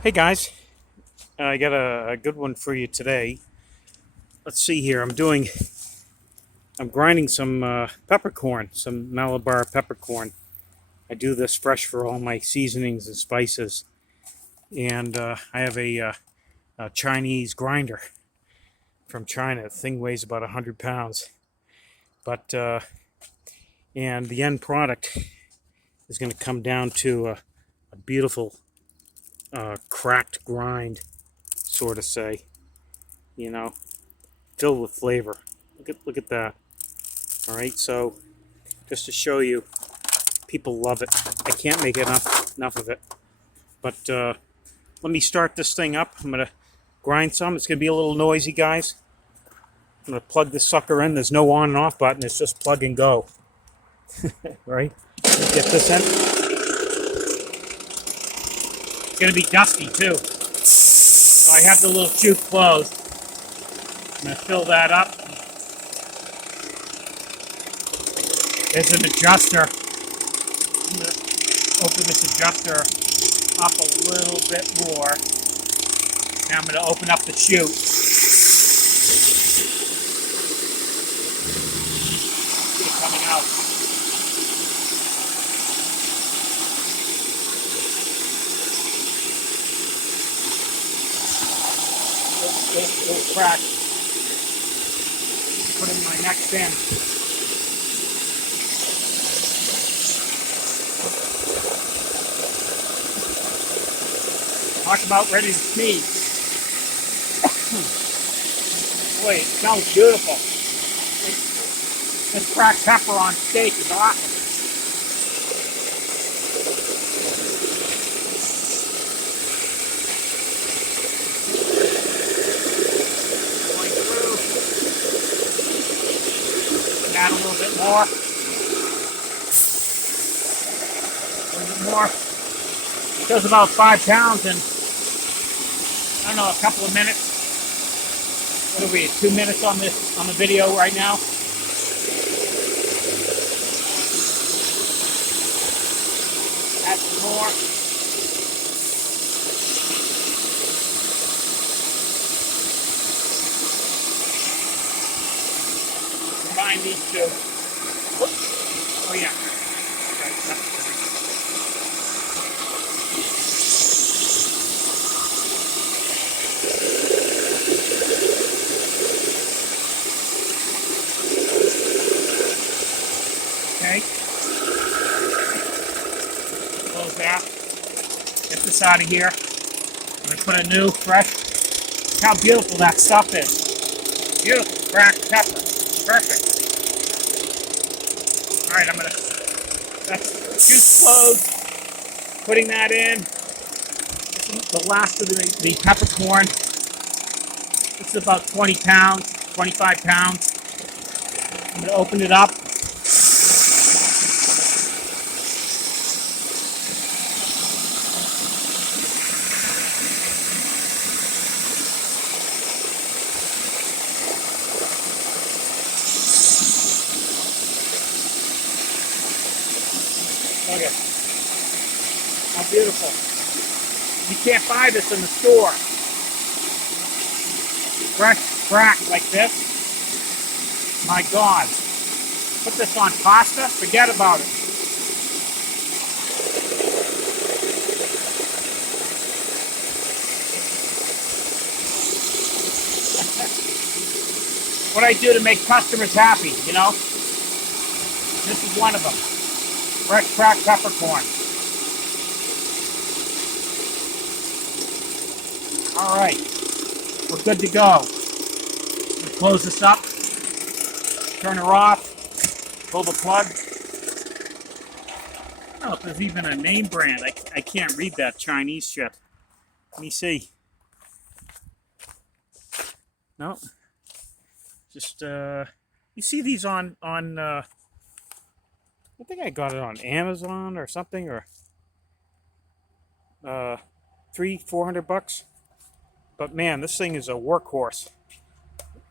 Hey guys, I got a good one for you today. Let's see here. I'm grinding some peppercorn, some Malabar peppercorn. I do this fresh for all my seasonings and spices, and I have a Chinese grinder from China. The thing weighs about 100 pounds, but and the end product is going to come down to a beautiful cracked grind, sort of say, you know, filled with flavor. Look at that. All right, so just to show you, people love it. I can't make enough of it. But let me start this thing up. I'm gonna grind some. It's gonna be a little noisy, guys. I'm gonna plug this sucker in. There's no on and off button. It's just plug and go. Right? Get this in. It's gonna be dusty too. So I have the little chute closed. I'm gonna fill that up. There's an adjuster. I'm gonna open this adjuster up a little bit more. Now I'm going to open up the chute. See it coming out. Little crack. Put in my next bin. Talk about ready to sneeze. Boy, it smells beautiful. This cracked pepper on steak is awesome. Going through. Add a little bit more. A little bit more. It does about 5 pounds in, I don't know, a couple of minutes. What are we, 2 minutes on the video right now? Add some more. Combine these two. Oh yeah. Okay. Close that. Get this out of here. I'm going to put a new, fresh. Look how beautiful that stuff is. Beautiful cracked pepper. Perfect. Alright, I'm going to. That's juice closed. Putting that in. This is the last of the peppercorn. This is about 20 pounds, 25 pounds. I'm going to open it up. Look at how beautiful. You can't buy this in the store. Fresh crack like this. My God. Put this on pasta, forget about it. What I do to make customers happy, you know? This is one of them. Fresh cracked peppercorn. All right, we're good to go. We'll close this up, turn her off, pull the plug. I don't know if there's even a name brand. I can't read that Chinese shit. Let me see. No, just you see these on I think I got it on Amazon or something, or $300-400. But man, this thing is a workhorse.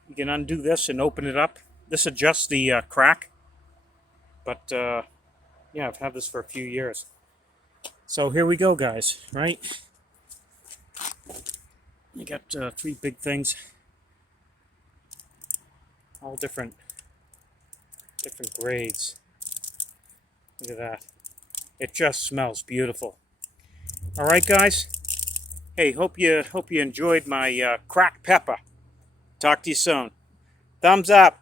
You can undo this and open it up. This adjusts the crack. But yeah, I've had this for a few years. So here we go, guys. Right? You got three big things, all different grades. Look at that. It just smells beautiful. All right, guys. Hey, hope you enjoyed my cracked pepper. Talk to you soon. Thumbs up.